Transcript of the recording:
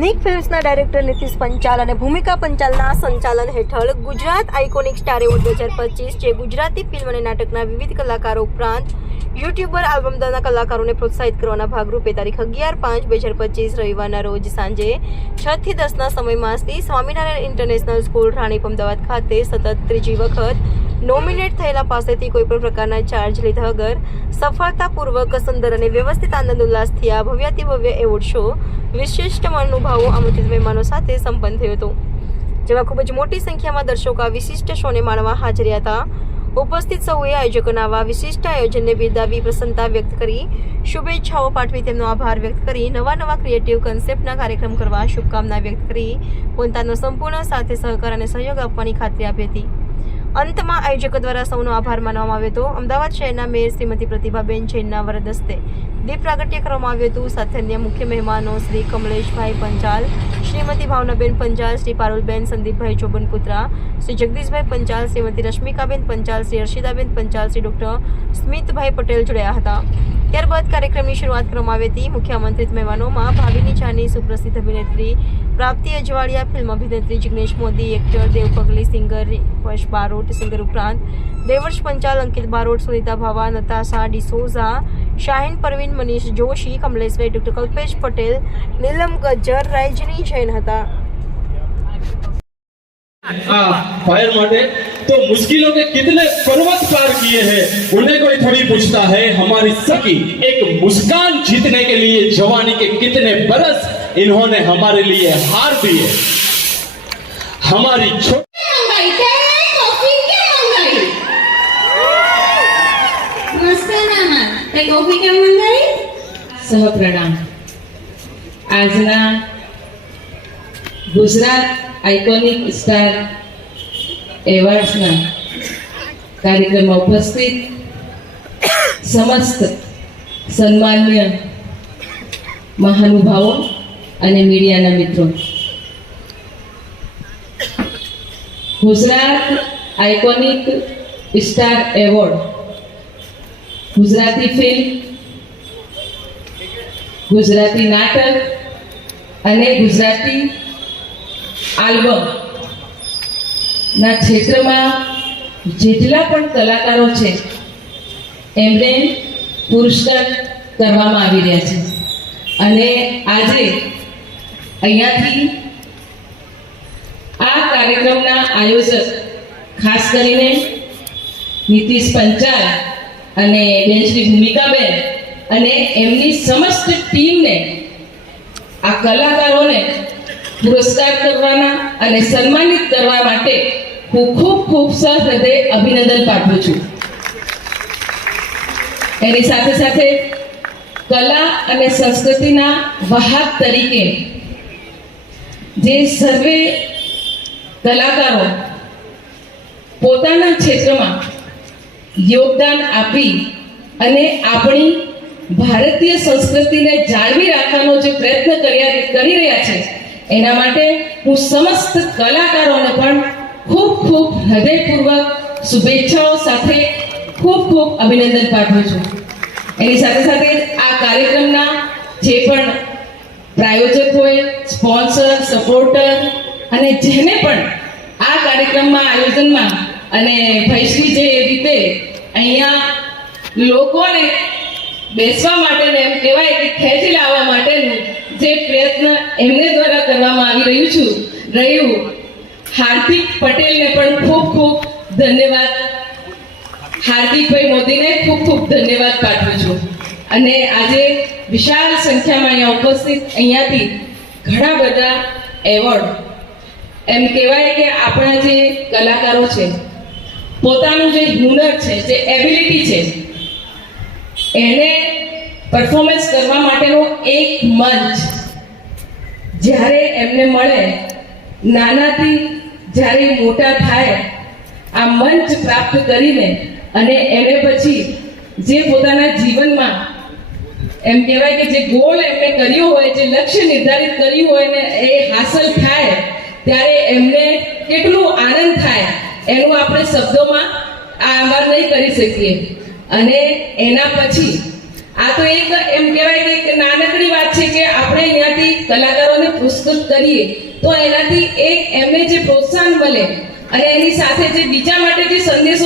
Nick ફિલ્મ્સના director Nitish Panchal અને ભૂમિકા પંચાલના સંચાલન હેઠળ ગુજરાત આઇકોનિક સ્ટાર એવોર્ડ 2025 જે ગુજરાતી ફિલ્મ અને નાટકના વિવિધ કલાકારો ઉપરાંત યુટ્યુબર આલ્બમદારના કલાકારોને પ્રોત્સાહિત કરવાના ભાગરૂપે તારીખ 11/5/2025 રવિવારના રોજ સાંજે 6 થી 10ના સમયમાં શ્રી સ્વામિનારાયણ ઇન્ટરનેશનલ સ્કૂલ રાણીપ અમદાવાદ ખાતે સતત ત્રીજી વખત નોમિનેટ થયેલા પાસેથી કોઈપણ પ્રકારના ચાર્જ લીધા વગર સફળતાપૂર્વક સુંદર અને વ્યવસ્થિત આનંદ ઉલ્લાસથી આ ભવ્યાતિભવ્ય એવોર્ડ શો વિશિષ્ટ મહાનુભાવો આમંત્રિત મહેમાનો સાથે સંપન્ન થયો હતો, જેમાં ખૂબ જ મોટી સંખ્યામાં દર્શકો આ વિશિષ્ટ શોને માણવા હાજર હતા. ઉપસ્થિત સૌએ આયોજકોના આવા વિશિષ્ટ આયોજનને બિરદાવી પ્રસન્નતા વ્યક્ત કરી શુભેચ્છાઓ પાઠવી તેમનો આભાર વ્યક્ત કરી નવા ક્રિએટિવ કન્સેપ્ટના કાર્યક્રમ કરવા શુભકામના વ્યક્ત કરી પોતાનો સંપૂર્ણ સાથે સહકાર અને સહયોગ આપવાની ખાતરી આપી હતી. અંતમાં આયોજકો દ્વારા સૌનો આભાર માનવામાં આવ્યો હતો. અમદાવાદ શહેરના મેયર શ્રીમતી પ્રતિભાબેન જૈનના વરદ હસ્તે દીપ પ્રાગટ્ય કરવામાં આવ્યું હતું. સાથે અન્ય મુખ્ય મહેમાનો શ્રી કમલેશભાઈ પંચાલ, શ્રીમતી ભાવનાબેન પંચાલ, શ્રી પારુલબેન સંદીપભાઈ ચોબનપુત્રા, શ્રી જગદીશભાઈ પંચાલ, શ્રીમતી રશ્મિકાબેન પંચાલ, શ્રી હર્ષિદાબેન પંચાલ, શ્રી ડૉક્ટર સ્મિતભાઈ પટેલ જોડાયા હતા. ત્યારબાદ કાર્યક્રમની શરૂઆત કરવામાં આવી હતી. મુખ્ય આમંત્રિત મહેમાનોમાં ભાવિની ચાની સુપ્રસિદ્ધ અભિનેત્રી પ્રાપ્તિ અજવાળિયા, ફિલ્મ અભિનેત્રી જિગ્નેશ મોદી, એક્ટર દેવ પગલી, સિંગર પશ બારોટ, સિંગર ઉપરાંત દેવર્ષ પંચાલ, અંકિત બારોટ, સુનિતા ભાવા, નતાશા ડિસોઝા, શાહીન પરવીન, મનીષ જોશી, કમલેશભાઈ, ડૉક્ટર કલ્પેશ પટેલ, નીલમ ગજ્જર, રાયજની જૈન હતા. फायर माटे तो मुश्किलों के कितने पर्वत पार किए हैं उन्हें कोई थोड़ी पूछता है. हमारी सकी एक मुस्कान जीतने के लिए जवानी के कितने बरस इन्होंने हमारे लिए हार दिए. हमारी સહ પ્રણામ. આજના ગુજરાત આઇકોનિક સ્ટાર એવોર્ડ્સના કાર્યક્રમમાં ઉપસ્થિત સમસ્ત સન્માન્ય મહાનુભાવો અને મીડિયાના મિત્રો, Gujarat iconic star award Gujarati film, Gujarati નાટક અને ગુજરાતી આલ્બમ ના ક્ષેત્રમાં જેટલા પણ કલાકારો છે એમને પુરસ્કાર કરવામાં આવી રહ્યા છે. અને આજે અહીંયાથી આ કાર્યક્રમના આયોજક ખાસ કરીને નીતિશ પંચાલ અને બેન શ્રી ભૂમિકાબેન અને એમની સમસ્ત ટીમને, આ કલાકારોને પુરસ્કાર કરવાના અને સન્માનિત કરવા માટે હું ખૂબ સહૃદય અભિનંદન પાઠવું છું. એની સાથે સાથે કલા અને સંસ્કૃતિના વાહક તરીકે જે સર્વે કલાકારો પોતાના ક્ષેત્રમાં યોગદાન આપી અને આપણી ભારતીય સંસ્કૃતિને જાળવી રાખવાનો જે પ્રયત્ન કરી રહ્યા છે એના માટે હું સમસ્ત કલાકારોને પણ ખૂબ હૃદયપૂર્વક શુભેચ્છાઓ સાથે ખૂબ અભિનંદન પાઠવું છું. એની સાથે સાથે આ કાર્યક્રમના જે પણ પ્રાયોજક હોય, સ્પોન્સર, સપોર્ટર અને જેને પણ આ કાર્યક્રમમાં આયોજનમાં અને ભૈશ્રી જે રીતે અહીંયા લોકોને બેસવા માટે એમ કહેવાય કે ખેંચી લાવવા માટેનું જે પ્રયત્ન એમને દ્વારા કરવામાં આવી રહ્યું હાર્દિક પટેલને પણ ખૂબ ધન્યવાદ, હાર્દિકભાઈ મોદીને ખૂબ ધન્યવાદ પાઠવું છું. અને આજે વિશાળ સંખ્યામાં અહીંયા ઉપસ્થિત અહીંયાથી ઘણા બધા એવોર્ડ, એમ કહેવાય કે આપણા જે કલાકારો છે પોતાનું જે હુનર છે, જે એબિલિટી છે એને પરફોર્મન્સ કરવા માટેનો એક મંચ જ્યારે એમને મળે, નાનાથી જ્યારે મોટા થાય, આ મંચ પ્રાપ્ત કરીને અને એને પછી જે પોતાના જીવનમાં એમ કહેવાય કે જે ગોલ એમને કર્યો હોય, જે લક્ષ્ય નિર્ધારિત કર્યું હોય ને એ હાંસલ થાય ત્યારે એમને કેટલું આનંદ થાય એનું આપણે શબ્દોમાં આભાર નહીં કરી શકીએ. અને એના પછી આ તો એક એમ કહેવાય કે નાનકડી વાત છે એનાથી કલાકારોને પુરસ્કૃત કરીએ તો એનાથી એક એમને જે પ્રોત્સાહન મળે અને એની સાથે જે બીજા માટે જે સંદેશો